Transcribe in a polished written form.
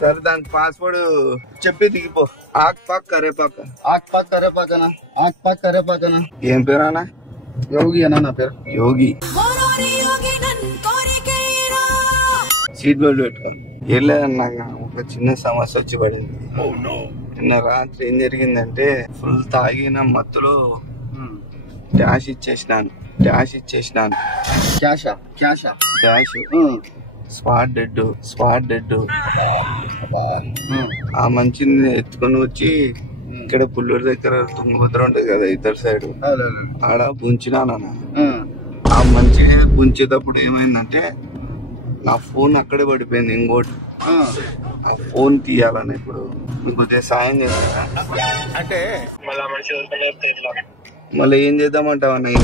సరే దాని పాస్వర్డ్ చెప్పి దిగిపో. ఆక్ పాక్ కరేపాకనా ఏం పేరు అన్నా? యోగి అన్న నా పేరు. యోగి. సీట్ బెల్ట్ పెట్టుకోండి. వెళ్ళేదన్నా ఒక చిన్న సమస్య వచ్చి పడింది. నిన్న రాత్రి ఏం జరిగిందంటే ఫుల్ తాగిన మత్తులో డాష్ ఇచ్చేసినాను. Dash spot dead. ఆ మంచిని ఎత్తుకొని వచ్చి ఇక్కడ పుల్లూరు దగ్గర తుంగభద్ర ఉంటది కదా ఇద్దరు సైడ్, ఆడ పుంచినాను. ఆ మంచి పుంచేటప్పుడు ఏమైందంటే నా ఫోన్ అక్కడే పడిపోయింది. ఇంకోటి ఆ ఫోన్ తీయాలని ఇప్పుడు మీకు కొద్దిగా సాయం చేస్తారా? అంటే మళ్ళీ ఏం చేద్దామంటావా? నేను